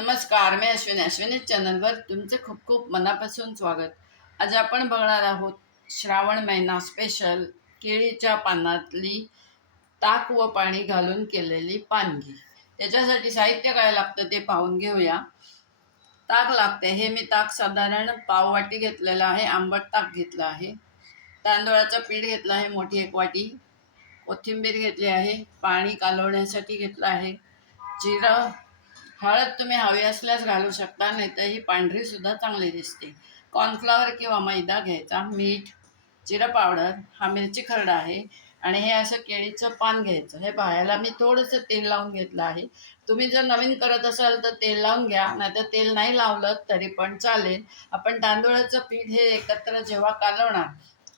नमस्कार मी अश्विनी. अश्विनी चॅनलवर तुमचे खूप खूप मनापासून स्वागत. आज आपण बघणार आहोत श्रावण महिना स्पेशल केळीच्या पानातली ताक व पाणी घालून केलेली पानगी त्याच्यासाठी साहित्य काय लागतं ते पाहून घेऊया. ताक लागते. हे मी ताक साधारण पाव वाटी घेतलेलं आहे आंबट ताक घेतलं आहे. तांदूळाचं पीठ घेतलं आहे मोठी एक वाटी. कोथिंबीर घेतली आहे पाणी कालवण्यासाठी घेतलं आहे. जिरं हळद तुम्ही हवी असल्यास घालू शकता नाही तर ही पांढरी सुद्धा चांगली दिसते. कॉर्नफ्लॉवर किंवा मैदा घ्यायचा मीठ जिरं पावडर हा मिरची खरडा आहे. आणि हे असं केळीचं पान घ्यायचं. हे पाहायला मी थोडंसं तेल लावून घेतलं आहे. तुम्ही जर नवीन करत असाल तर तेल लावून घ्या नाहीतर तेल नाही लावलं तरी पण चालेल. आपण तांदूळाचं पीठ हे एकत्र जेव्हा कालवणार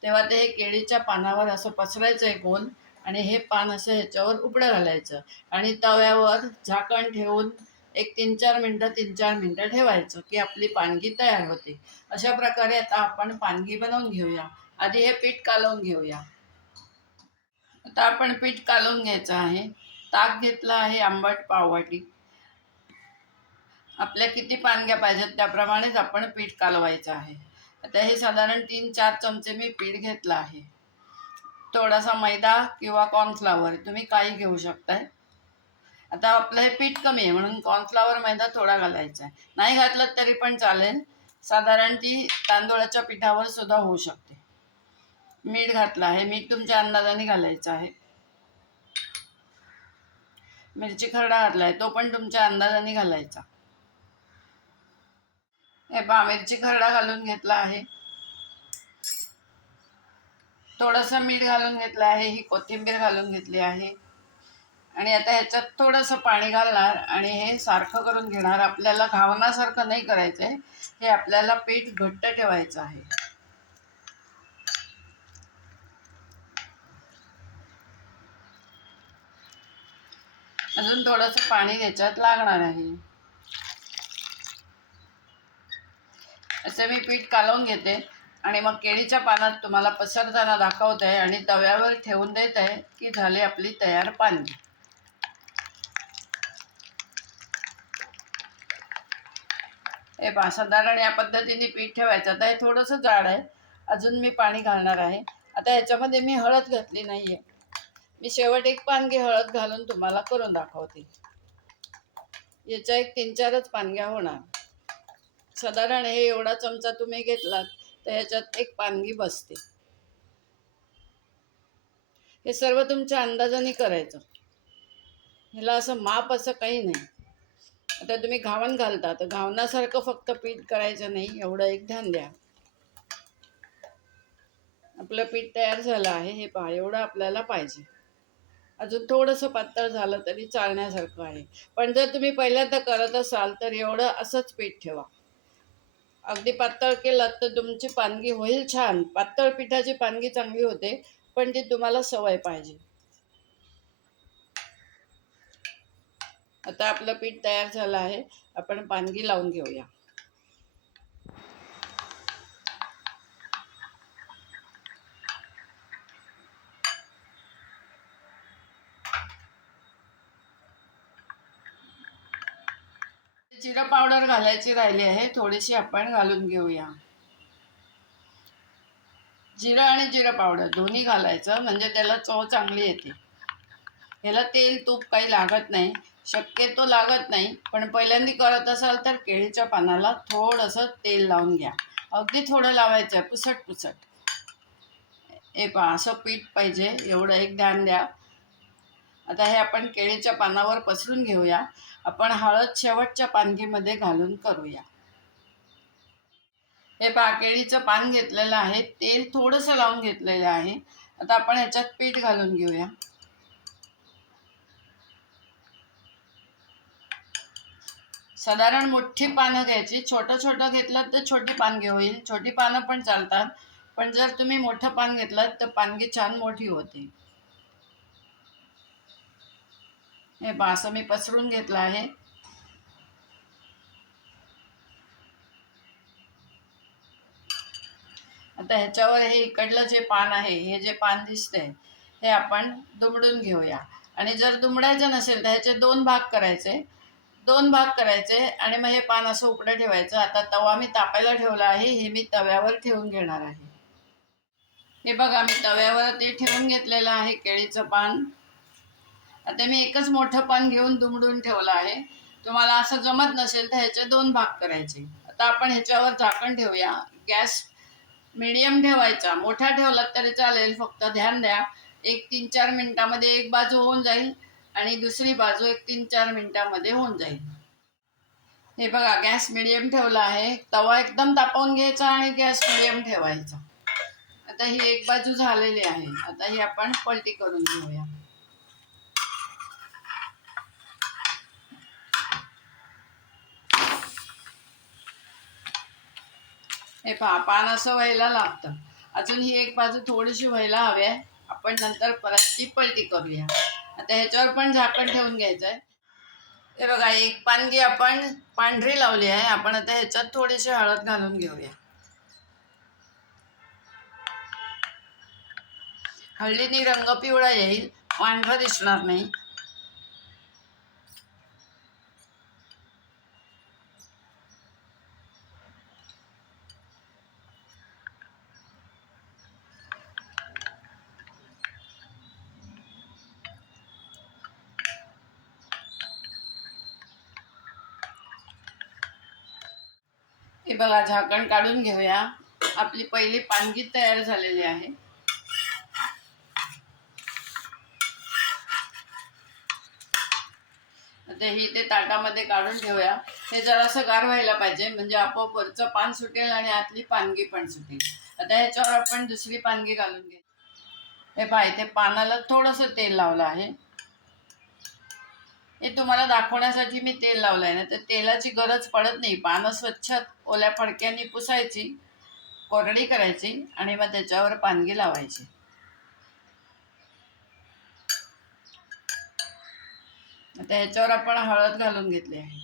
तेव्हा ते हे केळीच्या पानावर असं पसरायचं आहे गोल. आणि हे पान असं ह्याच्यावर उघडं घालायचं. आणि तव्यावर झाकण ठेवून एक तीन चार मिनटं तीन चार मिनटं ठेवायचं की आपली पानगी तयार होते. अशा प्रकारे आता आपण पानगी बनवून घेऊया. आधी हे पीठ कालवून घेऊया. आता आपण पीठ कालवून घ्यायचं आहे. ताक घेतला आहे आंबट पाववाटी. आपल्या किती पानग्या पाहिजेत त्याप्रमाणेच आपण पीठ कालवायचं आहे. आता हे साधारण तीन चार चमचे मी पीठ घेतलं आहे. थोडासा मैदा किंवा कॉर्नफ्लावर तुम्ही काही घेऊ शकताय. आता आपलं हे पीठ कमी आहे म्हणून कॉर्नफ्लावर मैदा थोडा घालायचा आहे. नाही घातलं तरी पण चालेल. साधारण ती तांदूळाच्या पिठावर सुद्धा होऊ शकते. मीठ घातलं आहे. मीठ तुमच्या अंदाजाने घालायचं आहे. मिरची खरडा घातला आहे. तो पण तुमच्या अंदाजाने घालायचा. हे पहा मिरची खरडा घालून घेतला आहे. थोडंसं मीठ घालून घेतलं आहे. ही कोथिंबीर घालून घेतली आहे. आणि आता ह्याच्यात थोडंसं पाणी घालणार आणि हे सारखं करून घेणार. आपल्याला घावण्यासारखं नाही करायचं आहे हे आपल्याला पीठ घट्ट ठेवायचं आहे. अजून थोडंसं पाणी त्याच्यात लागणार आहे. असं मी पीठ कालवून घेते. आणि मग केळीच्या पानात तुम्हाला पसरताना दाखवत आहे आणि तव्यावर ठेवून देत आहे की झाली आपली तयार पाणी. हे पहा साधारण या पद्धतीने पीठ ठेवायचं. आता हे थोडंसं जाड आहे. अजून मी पाणी घालणार आहे. आता ह्याच्यामध्ये मी हळद घातली नाही आहे मी शेवट एक पानगी हळद घालून तुम्हाला करून दाखवते. याच्या एक तीन चारच पानग्या होणार. साधारण हे एवढा चमचा तुम्ही घेतलात तर ह्याच्यात एक पानगी बसते. हे सर्व तुमच्या अंदाजाने करायचं. ह्याला असं माप असं काही नाही. आता तुम्ही घावण घालता तर घावणासारखं फक्त पीठ करायचं नाही एवढं एक ध्यान द्या. आपलं पीठ तयार झालं आहे हे पहा एवढं आपल्याला पाहिजे. अजून थोडंसं पातळ झालं तरी चालण्यासारखं आहे. पण जर तुम्ही पहिल्यांदा करत असाल तर एवढं असंच पीठ ठेवा. अगदी पातळ केलं तर तुमची पानगी होईल छान. पातळ पिठाची पानगी चांगली होते पण ती तुम्हाला सवय पाहिजे. आता आपलं पीठ तयार झालं आहे. आपण पानगी लावून घेऊया. जिरा पावडर घालायची राहिली आहे. थोडीशी आपण घालून घेऊया. जिरा आणि जिरं पावडर दोन्ही घालायचं म्हणजे त्याला चव चांगली येते. ह्याला तेल तूप काही लागत नाही. शक्यतो लागत नाही. पण पहिल्यांदा करत असाल तर केळीच्या पानाला थोडंसं तेल लावून घ्या. अगदी थोडं लावायचं आहे. पुसट पुसट. हे पहा असं पीठ पाहिजे. एवढं एक ध्यान द्या. आता हे आपण केळीच्या पानावर पसरून घेऊया. आपण हळद शेवटच्या पानगीमध्ये घालून करूया. हे पहा केळीचं पान घेतलेलं आहे. तेल थोडंसं लावून घेतलेलं आहे. आता आपण ह्याच्यात पीठ घालून घेऊया. साधारण मोठी पानं घ्यायची. छोटं छोटं घेतलं तर छोटी पानगी होईल. छोटी पानं पण चालतात. पण जर तुम्ही मोठं पान घेतलं तर पानगी छान मोठी होते. हे पहा असं मी पसरून घेतलं आहे. आता ह्याच्यावर हे इकडलं जे पान आहे हे जे पान दिसतंय हे आपण दुमडून घेऊया. आणि जर दुमडायचं नसेल तर ह्याचे दोन भाग करायचे. दोन भाग करायचे आणि मग हे पान असं उकडं ठेवायचं. आता तवा मी तापायला ठेवला आहे हे मी तव्यावर ठेवून घेणार आहे. हे बघा मी तव्यावर ते ठेवून घेतलेलं आहे केळीचं पान. आता मी एकच मोठं पान घेऊन दुमडून ठेवलं आहे. तुम्हाला असं जमत नसेल तर ह्याचे दोन भाग करायचे. आता आपण ह्याच्यावर झाकण ठेवूया. गॅस मिडियम ठेवायचा. मोठा ठेवला तरी चालेल. फक्त ध्यान द्या. एक तीन चार मिनिटामध्ये एक बाजू होऊन जाईल. आणि दुसरी बाजू एक तीन चार मिनिटामध्ये होऊन जाईल. हे बघा गॅस मिडियम ठेवला आहे. तवा एकदम तापवून घ्यायचा आणि गॅस मिडियम ठेवायचा. आता ही एक बाजू झालेली आहे. आता ही आपण पलटी करून घेऊया. हे पहा पान असं व्हायला लागतं. अजून ही एक बाजू थोडीशी व्हायला हवी आहे. आपण नंतर परत ती पलटी करूया. आता ह्याच्यावर पण झाकण ठेवून घ्यायचं आहे. हे बघा एक पानगी आपण पांढरी लावली आहे. आपण आता ह्याच्यात थोडीशी हळद घालून घेऊया. हळदीने रंग पिवळा येईल. पांढरा दिसणार नाही. हे बघा झाकण काढून घेऊया. आपली पहिली पानगी तयार झालेली आहे. आता ही ते ताटामध्ये काढून ठेवूया हे जरासं गार व्हायला पाहिजे म्हणजे आपोआप वरचं पान सुटेल आणि आतली पानगी पण सुटेल. आता ह्याच्यावर आपण दुसरी पानगी घालून घे हे पाय ते पानाला थोडंसं तेल लावलं आहे. हे तुम्हाला दाखवण्यासाठी मी तेल लावलं आहे ना तर तेलाची गरज पडत नाही. पानं स्वच्छ ओल्या फडक्यांनी पुसायची कोरडी करायची आणि मग त्याच्यावर पानगी लावायची. आता ह्याच्यावर आपण हळद घालून घेतली आहे.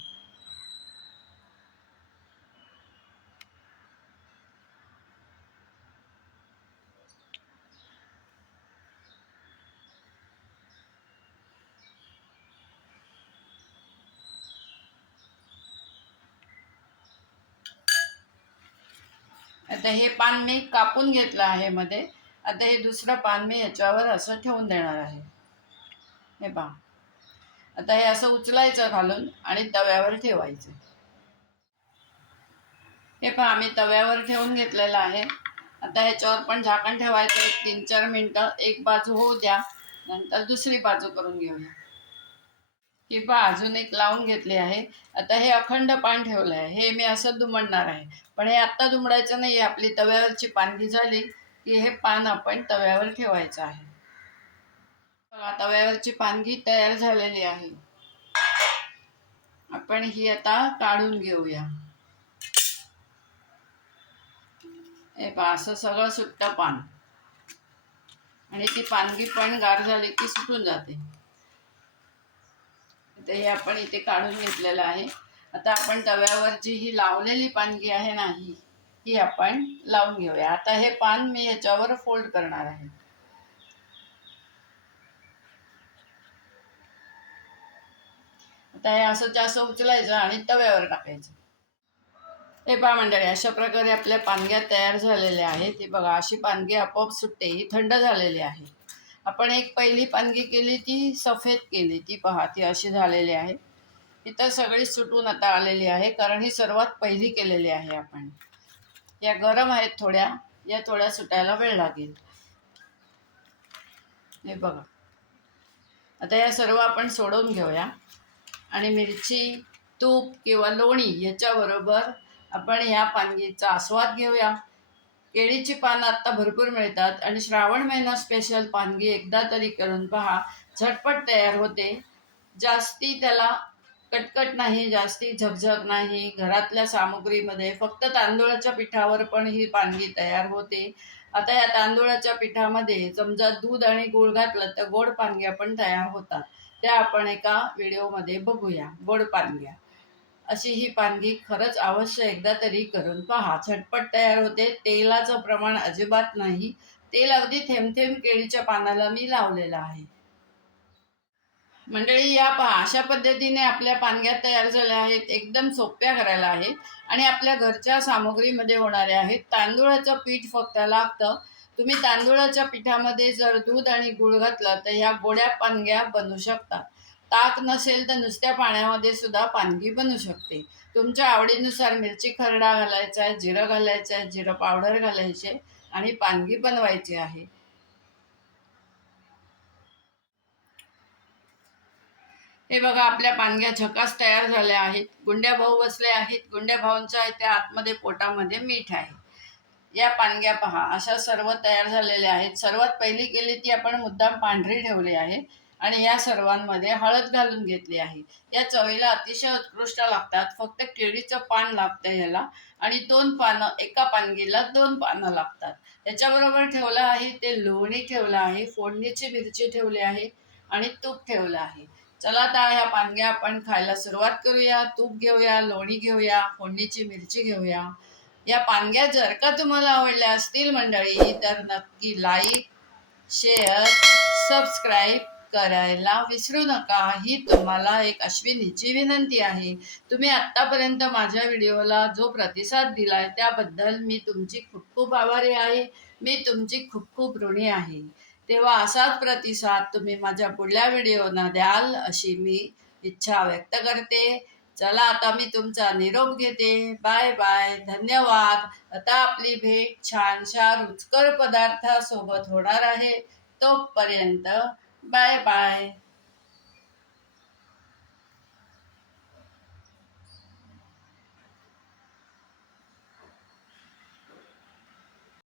आता हे पान मी कापून घेतलं आहे मध्ये. आता हे दुसरं पान मी ह्याच्यावर असं ठेवून देणार आहे. हे पहा. आता हे असं उचलायचं घालून आणि तव्यावर ठेवायचं. हे पहा आम्ही तव्यावर ठेवून घेतलेलं आहे. आता ह्याच्यावर पण झाकण ठेवायचं. तीन चार मिनटं. एक बाजू होऊ द्या. नंतर दुसरी बाजू करून घेऊया. ही पहा अजून एक लावून घेतली आहे. आता हे अखंड पान ठेवलं आहे हे मी असं दुमडणार आहे. पण हे आत्ता दुमडायचं नाही आपली तव्यावरची पानगी झाली की हे पान आपण तव्यावर ठेवायचं आहे. बघा तव्यावरची पानगी तयार झालेली आहे. आपण ही आता काढून घेऊया. हे पहा असं सगळं सुट्ट पान. आणि ती पानगी पण गार झाली की सुटून जाते. तर हे आपण इथे काढून घेतलेलं आहे. आता आपण तव्यावरची ही लावलेली पानगी आहे नाही ही आपण लावून घेऊया. आता हे पान मी ह्याच्यावर फोल्ड करणार आहे. आता हे असं असं उचलायचं आणि तव्यावर टाकायचं. हे पहा मंडळी अशा प्रकारे आपल्या पानग्या तयार झालेल्या आहेत. हे बघा अशी पानगी आपोआप सुटते ही थंड झालेली आहे. आपण एक पहिली पानगी केली ती सफेद केली ती पहा ती अशी झालेली आहे. इथं सगळी सुटून आता आलेली आहे कारण ही सर्वात पहिली केलेली आहे आपण. या गरम आहेत थोड्या या थोड्या सुटायला वेळ लागेल. हे बघा. आता या सर्व आपण सोडून घेऊया. आणि मिरची तूप किंवा लोणी याच्याबरोबर आपण ह्या पानगीचा आस्वाद घेऊया. केळीची पानं आत्ता भरपूर मिळतात. आणि श्रावण महिना स्पेशल पानगी एकदा तरी करून पहा. झटपट तयार होते. जास्ती त्याला कटकट नाही जास्ती झगझग नाही. घरातल्या सामुग्रीमध्ये फक्त तांदूळाच्या पिठावर पण ही पानगी तयार होते. आता या तांदूळाच्या पिठामध्ये समजा दूध आणि गूळ घातलं तर गोड पानग्या पण तयार होतात. त्या आपण एका व्हिडिओमध्ये बघूया. गोड पानग्या. अशी ही पानगी खरंच अवश्य एकदा तरी करून पहा. झटपट तयार होते. तेलाचं प्रमाण अजिबात नाही. तेल अगदी थेंब थेंब केळीच्या पानाला मी लावलेलं आहे. मंडळी या पहा. अशा पद्धतीने आपल्या पानग्या तयार झाल्या आहेत. एकदम सोप्या करायला आहेत. आणि आपल्या घरच्या सामग्रीमध्ये होणाऱ्या आहेत. तांदूळाचं पीठ फक्त लागतं. तुम्ही तांदूळाच्या पिठामध्ये जर दूध आणि गुळ घातलं तर ह्या गोड्या पानग्या बनू शकतात. ताक नसेल तर नुसत्या पाण्यामध्ये सुद्धा पानगी बनू शकते. तुमच्या आवडीनुसार मिरची खरडा घालायचा आहे जिरं घालायचं आहे जिरं पावडर घालायचे आणि पानगी बनवायची आहे. हे बघा आपल्या पानग्या झकास तयार झाल्या आहेत. गुंड्या भाऊ बसले आहेत. गुंड्या भाऊंच्या त्या आतमध्ये पोटामध्ये मीठ आहे. या पानग्या पहा अशा सर्व तयार झालेल्या आहेत. सर्वात पहिली केली ती आपण मुद्दाम पांढरी ठेवली आहे. आणि या सर्वांमध्ये हळद घालून घेतली आहे. या चवीला अतिशय उत्कृष्ट लागतात. फक्त केळीचं पान लागतं ह्याला. आणि दोन पानं एका पानगीला दोन पानं लागतात. त्याच्याबरोबर ठेवलं आहे ते लोणी ठेवलं आहे फोडणीची मिरची ठेवली आहे आणि तूप ठेवलं आहे. चला आता ह्या पानग्या आपण खायला सुरुवात करूया. तूप घेऊया लोणी घेऊया फोडणीची मिरची घेऊया. या पानग्या जर का तुम्हाला आवडल्या असतील मंडळी तर नक्की लाईक शेअर सबस्क्राईब करायला विसरू नका. ही तुम्हाला एक अश्विनीची विनंती आहे. तुम्ही आत्तापर्यंत माझ्या व्हिडिओला जो प्रतिसाद दिलाय त्याबद्दल मी तुमची खूप खूप आभारी आहे. मी तुमची खूप खूप ऋणी आहे. तेव्हा असाच प्रतिसाद तुम्ही माझ्या पुढल्या व्हिडिओना द्याल अशी मी इच्छा व्यक्त करते. चला आता मी तुमचा निरोप घेते. Bye bye. धन्यवाद. आता आपली भेट छानशा रुचकर पदार्थासोबत होणार आहे. तोपर्यंत बाय बाय